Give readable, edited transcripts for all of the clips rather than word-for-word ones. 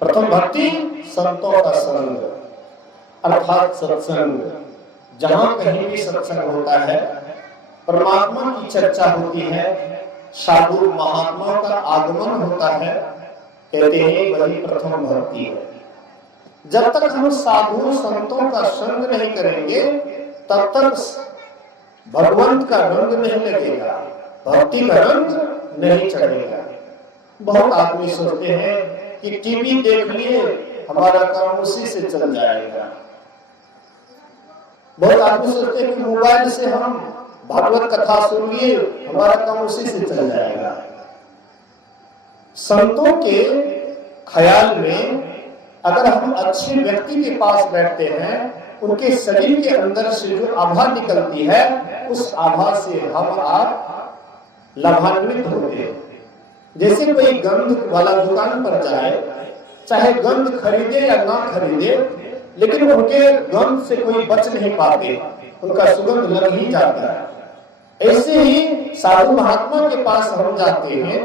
प्रथम भक्ति संतों का संग अर्थात सत्संग। जहां कहीं भी सत्संग होता है, परमात्मा की चर्चा होती है, साधु महात्माओं का आगमन होता है, कहते हैं वही प्रथम भक्ति है। जब तक हम साधु संतों का संग नहीं करेंगे तब तक भगवंत का रंग नहीं लगेगा, भक्ति का रंग नहीं चढ़ेगा। बहुत आदमी सोचते हैं कि टीवी देख लिए हमारा काम उसी से चल जाएगा। बहुत आदमी सोचते हैं कि मोबाइल से हम भागवत कथा सुन लिए हमारा काम उसी से चल जाएगा। संतों के ख्याल में अगर हम अच्छे व्यक्ति के पास बैठते हैं, उनके शरीर के अंदर से जो आभा निकलती है, उस आभा से हम आप लाभान्वित होते हैं। जैसे कोई गंध वाला दुकान पर जाए, चाहे गंध खरीदे या ना खरीदे, लेकिन उनके गंध से कोई बच नहीं पाते, उनका सुगंध लग ही जाता है। ऐसे ही साधु महात्मा के पास हम जाते हैं,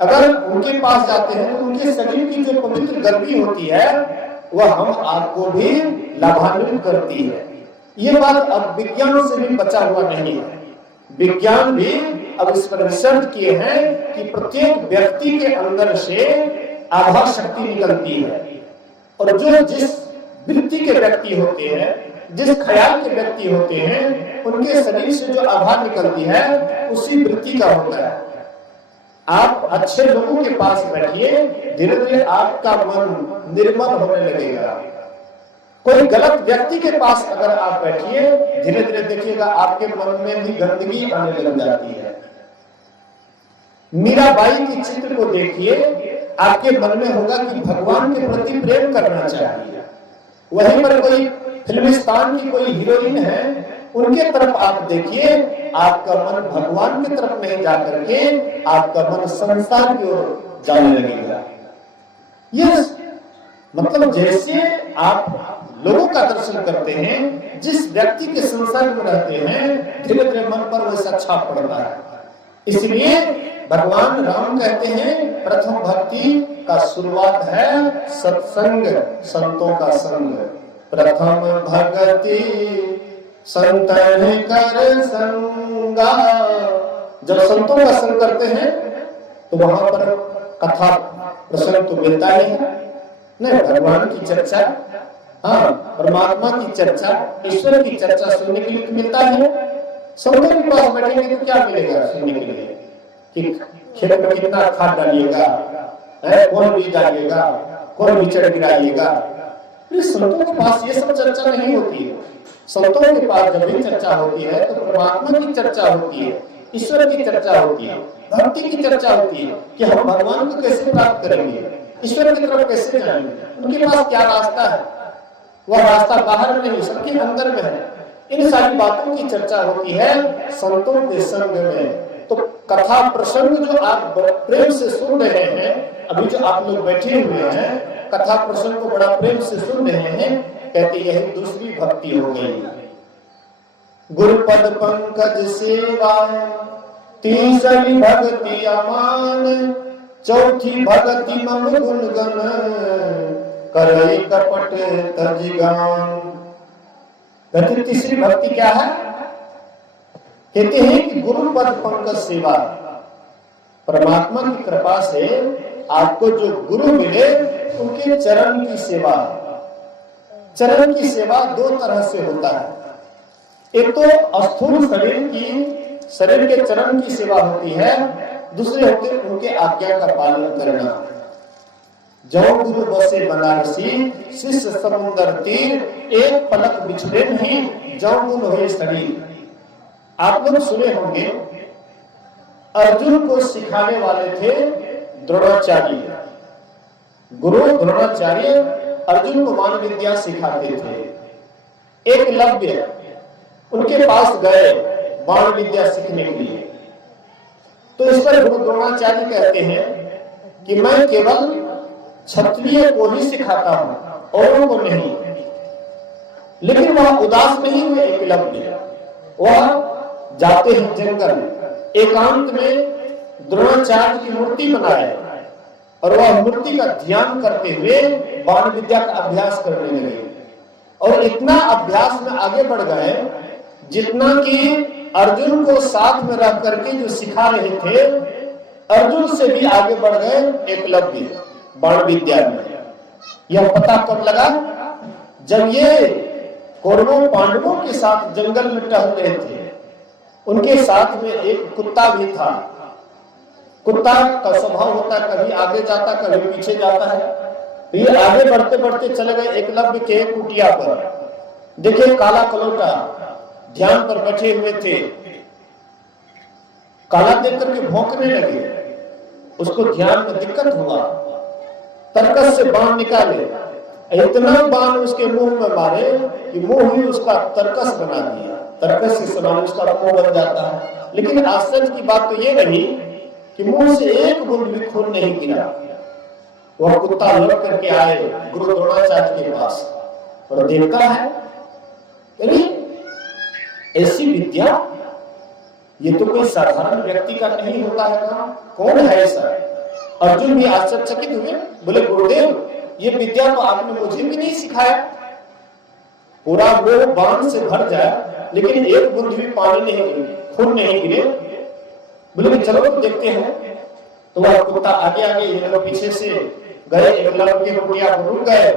अगर उनके पास जाते हैं तो उनके शरीर की जो पवित्र गर्मी होती है वह हम आपको भी लाभान्वित करती है। ये बात अब विज्ञान से भी बचा हुआ नहीं है। विज्ञान भी अब इस पर रिसर्च किए हैं कि प्रत्येक व्यक्ति के अंदर से आभा शक्ति निकलती है, और जो जिस वृत्ति के व्यक्ति होते हैं, जिस ख्याल के व्यक्ति होते हैं, उनके शरीर से जो आभा निकलती है उसी वृत्ति का होता है। आप अच्छे लोगों के पास बैठिए, धीरे धीरे आपका मन निर्मल होने लगेगा। कोई गलत व्यक्ति के पास अगर आप बैठिए, धीरे धीरे देखिएगा आपके मन में भी गंदगी आने लग जाती है। मीराबाई के चित्र को देखिए, आपके मन में होगा कि भगवान के प्रति प्रेम करना चाहिए। वहीं पर कोई फिल्मिस्तान की कोई हीरोइन है, उनके तरफ आप देखिए, आपका मन भगवान की तरफ नहीं जाकर के आपका मन संसार की ओर जाने लगेगा। ये मतलब जैसे आप लोगों का दर्शन करते हैं, जिस व्यक्ति के संसर्ग में रहते हैं, धीरे धीरे मन पर वैसा छाप पड़ता है। इसलिए भगवान राम कहते हैं प्रथम भक्ति का शुरुआत है सत्संग, संतों का संग। प्रथम भक्ति संतन कर संगा। जब संतों का संग करते हैं तो वहां पर कथा प्रसंग तो मिलता ही है, नहीं भगवान की चर्चा, हाँ परमात्मा की चर्चा, ईश्वर की चर्चा सुनने के लिए मिलता है। संतों के पास बैठेंगे तो क्या मिलेगा सुनने के लिए कि खेत में कितना खाद डालिएगा, कौन बीज डालिएगा, कौन बिचड़ गिराइएगा। संतों के पास ये सब चर्चा नहीं होती है। संतों के पास जब भी चर्चा होती है तो परमात्मा की चर्चा होती है, ईश्वर की चर्चा होती है, भक्ति की चर्चा होती है कि हम भगवान को कैसे प्राप्त करेंगे, ईश्वर की तरफ कैसे जाएंगे, उनके पास क्या रास्ता है। वह रास्ता बाहर नहीं, सबके अंदर में है। इन सारी बातों की चर्चा होती है संतों के संग में। तो कथा प्रसंग जो आप प्रेम से सुन रहे हैं, अभी जो आप लोग बैठे हुए हैं, कथा प्रसंग को बड़ा प्रेम से सुन रहे हैं, कहते यही दूसरी भक्ति हो गई। गुरुपद पंकज सेवा, तीसरी भक्ति अमान, चौथी भक्ति मम गुणगन, करई कपट तजिगान। कहते तीसरी भक्ति क्या है? कहते हैं कि गुरुपद पंकज सेवा, परमात्मा की कृपा से आपको जो गुरु मिले उनके चरण की सेवा। चरण की सेवा दो तरह से होता है। एक तो स्थूल शरीर के चरण की सेवा होती है, दूसरे होते उनके आज्ञा का पालन करना। जो गुरु बसे बनारसी, शिष्य समुद्र तीर, एक पलक बिछड़े नहीं, जो गुण होए शरीर। आप लोग सुने होंगे अर्जुन को सिखाने वाले थे द्रोणाचार्य। गुरु द्रोणाचार्य अर्जुन को मान विद्या सिखाते थे। एकलव्य उनके पास गए बाण विद्या सीखने के लिए। तो इस पर गुरु द्रोणाचार्य कहते हैं कि मैं केवल क्षत्रिय को ही सिखाता हूं, औरों को नहीं। लेकिन वह उदास नहीं हुए एकलव्य। वह जाते हैं जंगल, एकांत में द्रोणाचार्य की मूर्ति बनाए और वह मूर्ति का ध्यान करते हुए बाण विद्या का अभ्यास करने लगे। और इतना अभ्यास में आगे बढ़ गए जितना कि अर्जुन को साथ में रह करके जो सिखा रहे थे, अर्जुन से भी आगे बढ़ गए एकलव्य बाण विद्या में। यह पता कब लगा? जब ये कौरवों पांडवों के साथ जंगल में टहल रहे थे, उनके साथ में एक कुत्ता भी था। कुत्ता का स्वभाव होता है कभी आगे जाता कभी पीछे जाता है। तो ये आगे बढ़ते बढ़ते चले गए एकलव्य के कुटिया पर। देखिए काला कलोटा ध्यान पर बैठे हुए थे, काला देख करके भौंकने लगे। उसको ध्यान में दिक्कत हुआ, तरकस से बाण निकाले, इतना बाण उसके मुंह में मारे कि मुंह ही उसका तरकस बना दिया। तरकस के समान उसका मुंह बन जाता है। लेकिन आश्चर्य की बात तो ये रही कि मुंह से एक बूंद भी खून नहीं गिरा। वह कुत्ता लौट करके आए गुरु द्रोणाचार्य के पास और देखता है ऐसी विद्या ये तो कोई साधारण व्यक्ति का नहीं होता है ना, कौन है ऐसा? अर्जुन भी आश्चर्यचकित हुए, बोले गुरुदेव ये विद्या तो आपने मुझे भी नहीं सिखाया। पूरा वो बाण से भर जाए लेकिन एक बूंद भी पानी नहीं गिरे, खून नहीं गिरे। बोले चलो तो देखते हैं। तो वह कुत्ता आगे आगे, ये लोग पीछे से गए, एकलव्य की कुटिया पर रुक गए।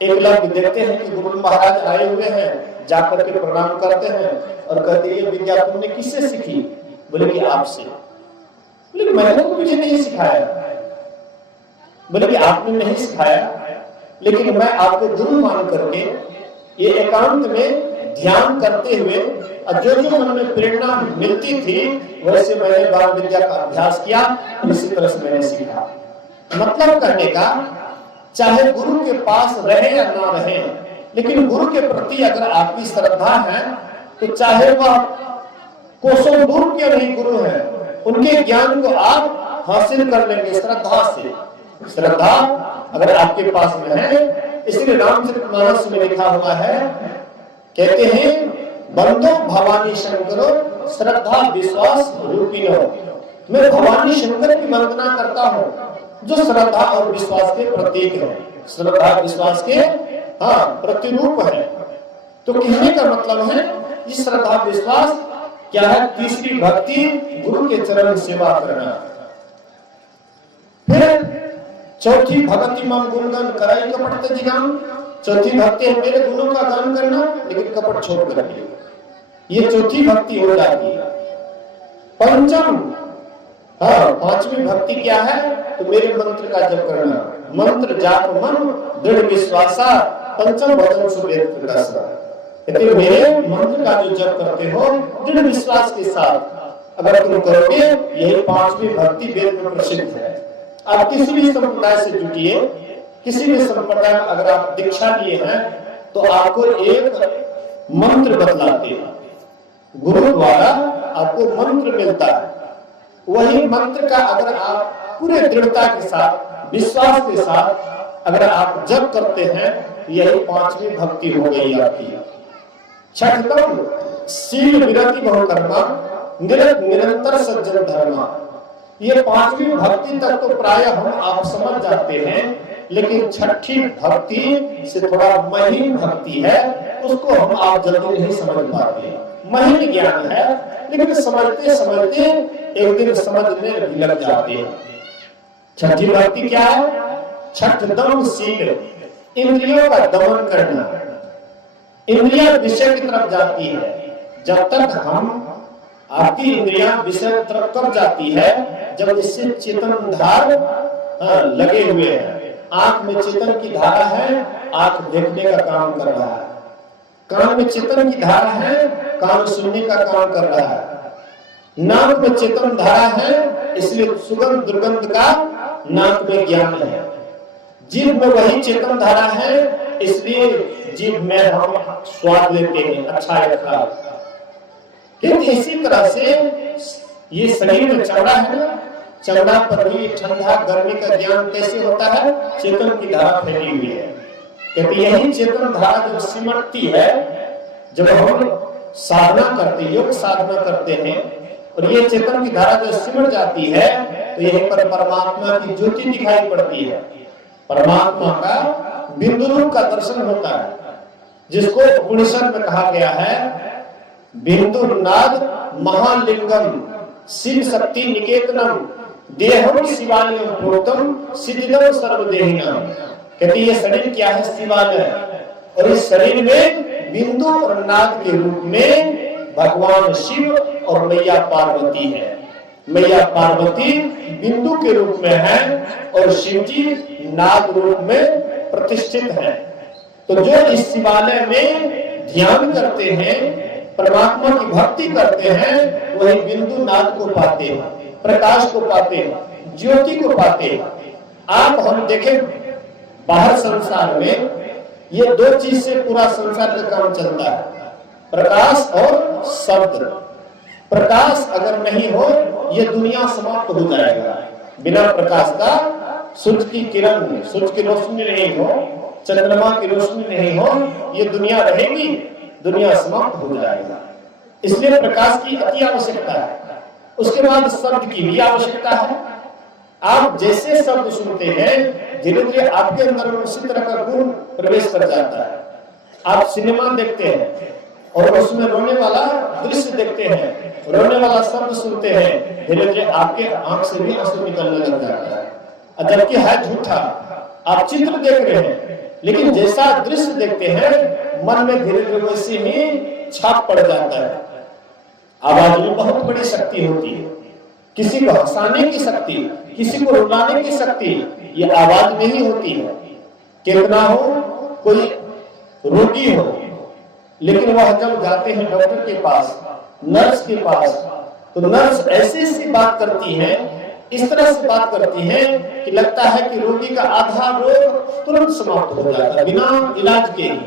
एकलव्य देखते हैं कि गुरु महाराज आए हुए हैं, जाकर के प्रणाम करते हैं और कहते हैं ये विद्या तुमने किससे सीखी? बोले कि आपसे। बोले मैंने तो मुझे नहीं सिखाया। बोले कि आपने नहीं सिखाया, लेकिन मैं आपको गुरु मान करके ये एकांत में ध्यान करते हुए जो जो मन में प्रेरणा मिलती थी वैसे मैंने बाण विद्या का अभ्यास किया, इसी तरह से मैंने सीखा। मतलब कहने का, चाहे गुरु के पास रहे या ना रहे, लेकिन गुरु के प्रति अगर आपकी श्रद्धा है तो चाहे वह कोसों दूर के नहीं गुरु है, उनके ज्ञान को आप हासिल कर लेंगे श्रद्धा से। श्रद्धा अगर आपके पास में है, इसलिए रामचरितमानस में लिखा हुआ है, कहते हैं बंदो भवानी शंकरो श्रद्धा विश्वास रूपिणो। मैं भवानी शंकर की वंदना करता हूँ जो श्रद्धा और विश्वास के प्रतीक है, श्रद्धा विश्वास के प्रतिरूप है। तो कहने का मतलब है ये श्रद्धा विश्वास क्या है? तीसरी भक्ति गुरु के चरण सेवा करना। फिर चौथी भक्ति मम गुणगान कराई कपट तजिगान। चौथी भक्ति है मेरे गुणों का गान करना लेकिन कपट छोड़ करके, ये चौथी भक्ति हो जाती है। पंचम पांचवी भक्ति क्या है? तो मेरे मंत्र का जप करना, मंत्र जाप मन दृढ़ विश्वासा पंचम भजन सुवेद प्रकाशा। कहते मेरे मंत्र का जो जप करते हो दृढ़ विश्वास के साथ अगर तुम करोगे, यही पांचवी भक्ति वेद में प्रसिद्ध है। आप किसी भी संप्रदाय से जुटिए, किसी भी संप्रदाय में अगर आप दीक्षा लिए हैं तो आपको एक मंत्र बतलाते हैं, गुरु द्वारा आपको मंत्र मिलता है। वही मंत्र का अगर आप पूरे दृढ़ता के साथ विश्वास के साथ अगर आप जप करते हैं, यही पांचवी भक्ति हो गई आपकी। छठम शील विरति बहुकर्मा निरंतर सज्जन धर्मा। ये पांचवी भक्ति तक तो प्राय हम आप समझ जाते हैं, लेकिन छठी भक्ति से थोड़ा महीन भक्ति है, उसको हम आप जल्दी नहीं समझ पाते। महीन ज्ञान है लेकिन समझते समझते एक दिन समझने भी लग जाते हैं। छठी भक्ति क्या है? छठ दम शील, इंद्रियों का दमन करना। इंद्रियां विषय की तरफ जाती है, जब तक हम आपकी इंद्रियां विषय की तरफ कब जाती है? जब इससे चेतन धार लगे हुए हैं। आंख में चेतन की धारा है, आंख देखने का काम कर रहा है। कान में चेतन की धारा है, कान सुनने का काम कर रहा है। नाक में चेतन धारा है, इसलिए सुगंध दुर्गंध का नाक में ज्ञान है। जीभ में वही चेतन धारा है, इसलिए जीभ में हम स्वाद लेते हैं, अच्छा है खराब। किंतु इसी तरह से ये शरीर में चमड़ा है ना, चमड़ा पर भी ठंडा गर्मी का ज्ञान कैसे होता है? चेतन की धारा फैली हुई है। क्योंकि यही चेतन धारा जब सिमटती है, जब हम साधना करते, योग साधना करते हैं और ये चेतन की धारा जो सिमट जाती है, तो यहीं पर परमात्मा की ज्योति दिखाई पड़ती है, परमात्मा का बिंदु रूप का दर्शन होता है, जिसको उपनिषद में कहा गया है बिंदु नाद महालिंगम शिव शक्ति निकेतनम देहम शिवालयम प्रोक्तम सिद्धिदम सर्वदेहिनम। कहते ये शरीर क्या है? शिवालय। और इस शरीर में बिंदु और नाद के रूप में भगवान शिव और मैया पार्वती है। मैया पार्वती बिंदु के रूप में है और शिव जी नाद रूप में प्रतिष्ठित है। तो जो इस शिवालय में ध्यान करते हैं, परमात्मा की भक्ति करते हैं, वही बिंदु नाद को पाते हैं, प्रकाश को पाते हैं, ज्योति को पाते हैं। आप हम देखें बाहर संसार में ये दो चीज से पूरा संसार का काम चलता है, प्रकाश और शब्द। प्रकाश अगर नहीं हो ये दुनिया समाप्त हो जाएगा। बिना प्रकाश का सूर्य की किरण, सूर्य की रोशनी नहीं हो, चंद्रमा की रोशनी नहीं हो, ये दुनिया रहेगी, दुनिया समाप्त हो जाएगा। इसलिए प्रकाश की अति आवश्यकता है। उसके बाद शब्द की भी आवश्यकता है। आप जैसे शब्द सुनते हैं धीरे धीरे आपके अंदर में उसी तरह का गुण प्रवेश कर जाता है। आप सिनेमा देखते हैं और उसमें रोने वाला दृश्य देखते हैं, रोने वाला शब्द सुनते हैं, धीरे धीरे आपके आंख से भी आंसू निकलने लग जाता है। जबकि है झूठा, आप चित्र देख रहे हैं, लेकिन जैसा दृश्य देखते हैं मन में धीरे धीरे वैसे ही छाप पड़ जाता है। आवाज में बहुत बड़ी शक्ति होती है, किसी को हंसाने की शक्ति, किसी को रुलाने की शक्ति ये आवाज में ही होती है। कितना हो, कोई रोगी हो, लेकिन वह जब जाते हैं डॉक्टर के पास, नर्स के पास, तो नर्स ऐसी सी बात करती है, इस तरह से बात करती है कि लगता है कि रोगी का आधा रोग तुरंत समाप्त हो जाता है बिना इलाज के ही,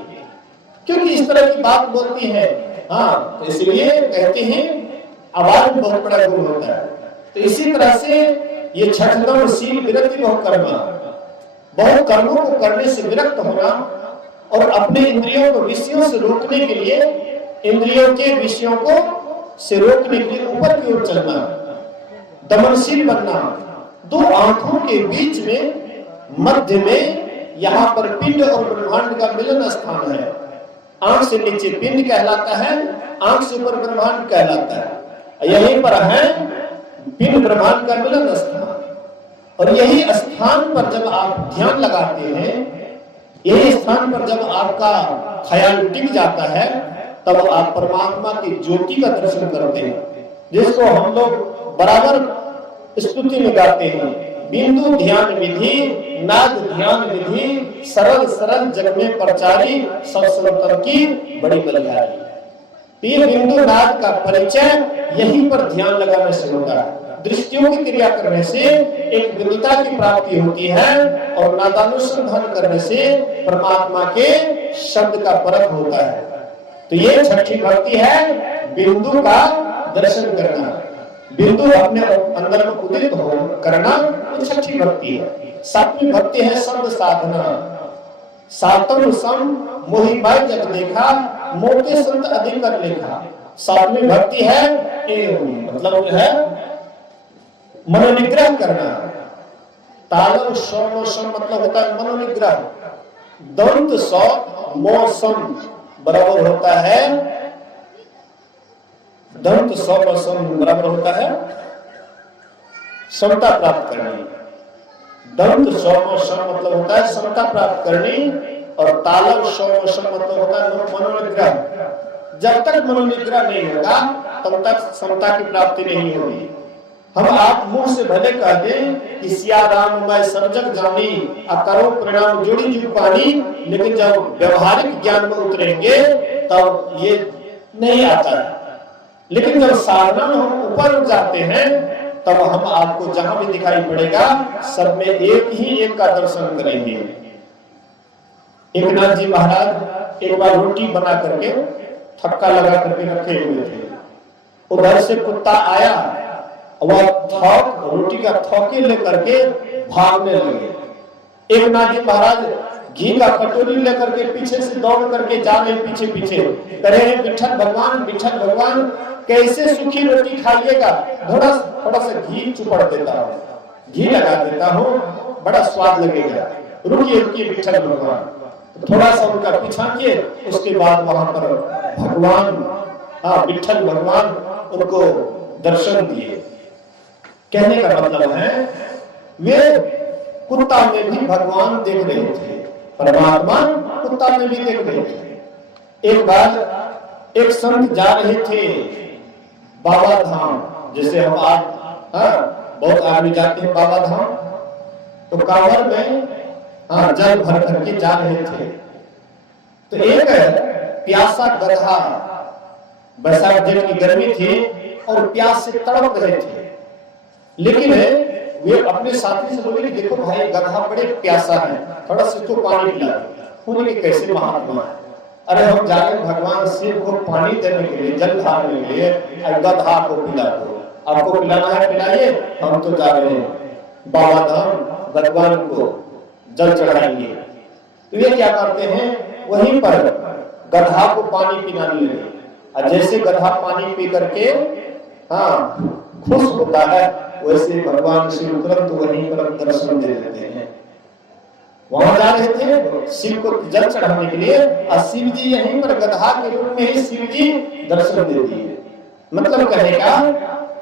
क्योंकि इस तरह की बात बोलती है। हाँ, इसलिए कहते हैं आवाज में बहुत बड़ा गुण होता है। तो इसी तरह से ये छठदम शील विरक्ति बहु कर्मा, बहुत कर्मों को करने से विरक्त होना और अपने इंद्रियों को विषयों से रोकने के लिए, इंद्रियों के विषयों को से रोकने के लिए ऊपर की ओर चलना, दमनशील बनना। दो आंखों के बीच में मध्य में यहाँ पर पिंड और ब्रह्मांड का मिलन स्थान है। आंख से नीचे पिंड कहलाता है, आंख से ऊपर ब्रह्मांड कहलाता है। यहीं पर है पिंड ब्रह्मांड का मिलन स्थान। और यही स्थान पर जब आप ध्यान लगाते हैं, यही स्थान पर जब आपका ख्याल टिक जाता है, तब आप परमात्मा की ज्योति का दर्शन करते हैं, जिसको हम लोग बराबर स्तुति में गाते हैं। बिंदु ध्यान विधि, नाद ध्यान विधि, सरल सरल जग में प्रचारी, सब संतन की बड़ी बलिहारी। ये बिंदु नाद का परिचय यहीं पर ध्यान लगाने से होता है। दृष्टियों की क्रिया करने से एक विद्वता की प्राप्ति होती है और नादानुसंधान करने से परमात्मा के शब्द का परख होता है। तो ये छठी भक्ति है, बिंदु का दर्शन करना, बिंदु अपने अंदर में उदित हो करना, ये छठी भक्ति है। सातवीं भक्ति है शब्द साधना। सातम सम मोहिमाय जब देखा, मोटे संत अधिक कर लेखा। सातवीं भक्ति है मतलब है मनोनिग्रह करना। तालव सम मतलब होता है मनोनिग्रह। दंत सौ मौसम बराबर होता है, दंत सौ मौसम बराबर होता है समता प्राप्त करनी। दंत सौ मौसम मतलब होता है समता प्राप्त करनी, और तालव सौ मौसम मतलब होता है मनोनिग्रह। जब तक मनोनिग्रह नहीं होगा तब तक समता की प्राप्ति नहीं होगी। हम आप मुंह से भले कह दें कि सिया राम मैं सब जग जानी, करो परिणाम जोड़ी जुग पानी, लेकिन जब व्यवहारिक ज्ञान में उतरेंगे तब ये नहीं आता है। लेकिन जब साधना में हम ऊपर उठ जाते हैं तब हम आपको जहां भी दिखाई पड़ेगा सब में एक ही एक का दर्शन करेंगे। एक नाथ जी महाराज एक बार रोटी बना करके थक्का लगा करके रखे हुए थे। उधर से कुत्ता आया, वह थक रोटी का थौके लेकर के भागने लगे। एक नाथ जी महाराज घी का कटोरी लेकर के पीछे से दौड़ करके जा रहे पीछे पीछे, करे विठ्ठल भगवान कैसे सूखी रोटी खाइएगा, थोड़ा सा घी चुपड़ देता है। घी लगा देता हूँ, बड़ा स्वाद लगेगा। रुकिए रुकिए विठल भगवान। तो थोड़ा सा उनका पीछा किए, उसके बाद वहां पर भगवान विठल भगवान उनको दर्शन दिए। कहने का मतलब है वे कुत्ता में भी भगवान देख रहे थे, परमात्मा कुत्ता में भी देख रहे थे। एक बार एक संत जा रहे थे बाबा धाम, जैसे हम आज बहुत आदमी जाते हैं बाबा धाम, तो कांवर में जल भर करके जा रहे थे। तो एक प्यासा गधा, बरसात जेठ की गर्मी थी और प्यास से तड़प रहे थे, लेकिन वे अपने साथी से बोले देखो भाई गधा बड़े प्यासा है, थोड़ा सा इसको पानी पिला दो। उन्होंने कैसे महात्मा है, अरे हम जा रहे भगवान शिव को पानी देने के लिए, जल ढालने के लिए, गधा को पिला दो। आपको पिलाना है पिलाइए, हम तो जा रहे हैं बाबा धाम भगवान को जल चढ़ाएंगे। तो ये क्या करते हैं, वहीं पर गधा को पानी पिलाने लगे, और जैसे गधा पानी पी करके खुश होता है, वैसे भगवान शिव तुरंत वहीं पर दर्शन दे देते हैं। वहां जा रहे थे शिव को जल चढ़ाने के लिए, और शिव जी यहीं पर गधा के रूप में ही शिव जी दर्शन दे दिए। मतलब कहेगा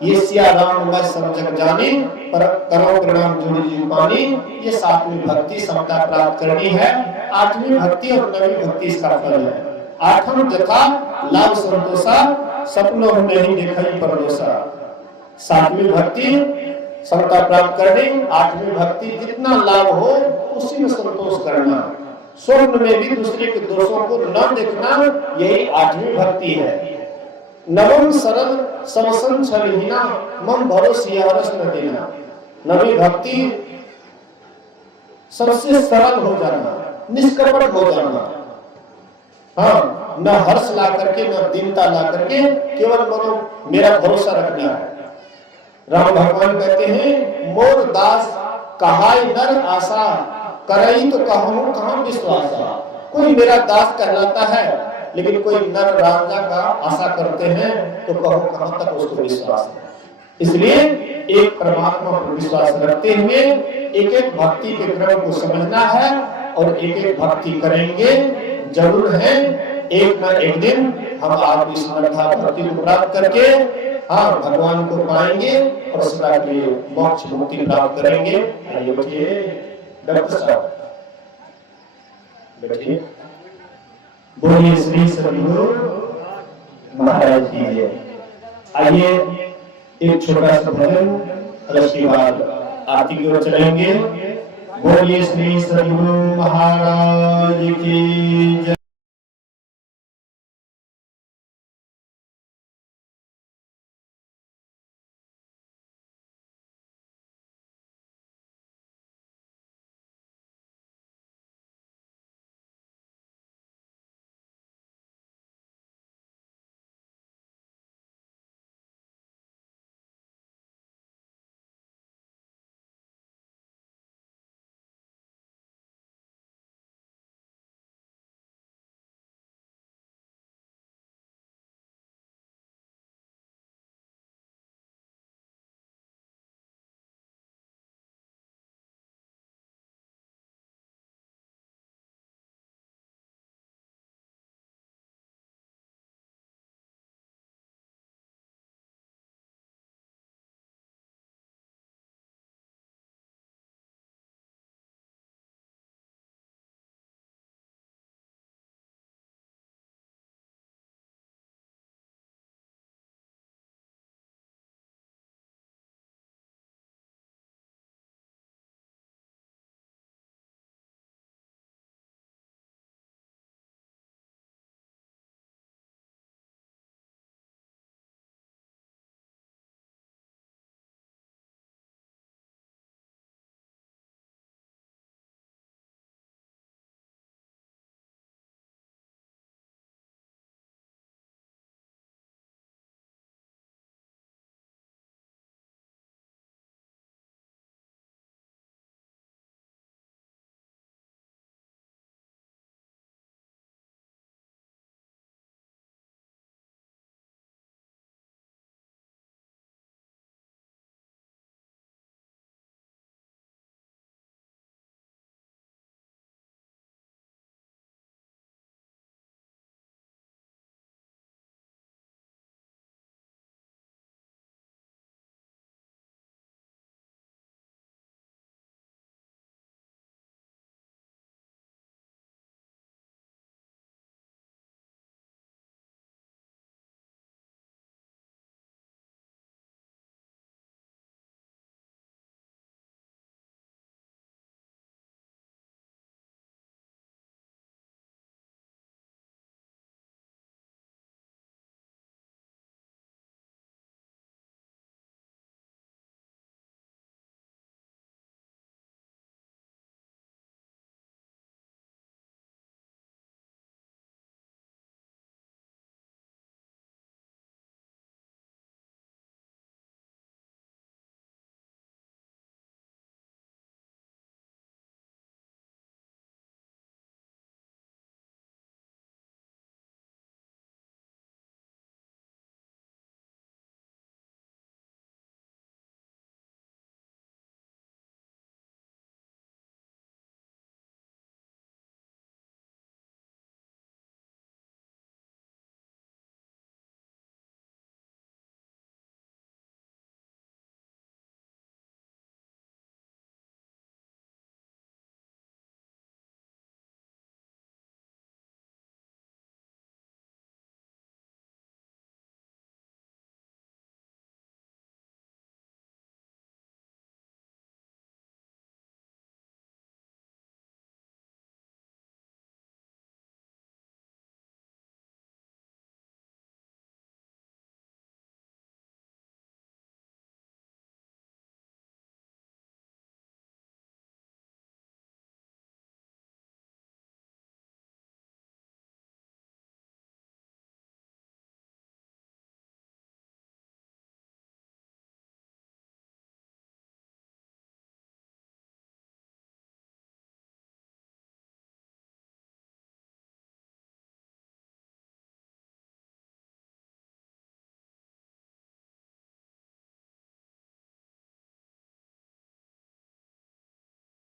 ये सिया राम मैं सब जग जानी, पर करो प्रणाम जोड़ी जी पानी। ये सातवीं भक्ति समता प्राप्त करनी है। आठवीं भक्ति और नवीं भक्ति इसका फल है। आठम जथा लाभ संतोषा, सपनों में नहीं दिखाई परदोषा। सातवीं भक्ति समता प्राप्त करनी, आठवीं भक्ति जितना लाभ हो उसी में संतोष करना, स्वर्ण में भी दूसरे के दोषों को न देखना, यही आठवीं भक्ति है। नवम सरल समसन छलहीना, मम भरोसिया रस न देना। नवी भक्ति सबसे सरल हो जाना, निष्कपट हो जाना, न हर्ष ला करके न दीनता ला करके, केवल मनो मेरा भरोसा रखना है। राम भगवान कहते हैं मोर दास कहाई नर आशा, करई तो कहूं कहां विश्वासा। कोई मेरा दास कहलाता है, लेकिन कोई नर राजा का आशा करते हैं तो कहो कहां तक उसको विश्वास है। इसलिए एक परमात्मा पर विश्वास रखते हुए एक एक भक्ति के क्रम को समझना है, और एक एक भक्ति करेंगे जरूर है। एक न एक दिन हम आप इस श्रद्धा भक्ति को प्राप्त करके भगवान को पाएंगे और सदा के लिए मोक्ष मुक्ति प्राप्त करेंगे। बैठिए डॉक्टर साहब, बैठिए। बोलिए श्री सद्गुरु महाराज की जय। आइए एक छोटा सा भजन, और उसके बाद आरती की ओर चलेंगे। बोलिए श्री सद्गुरु महाराज की जय।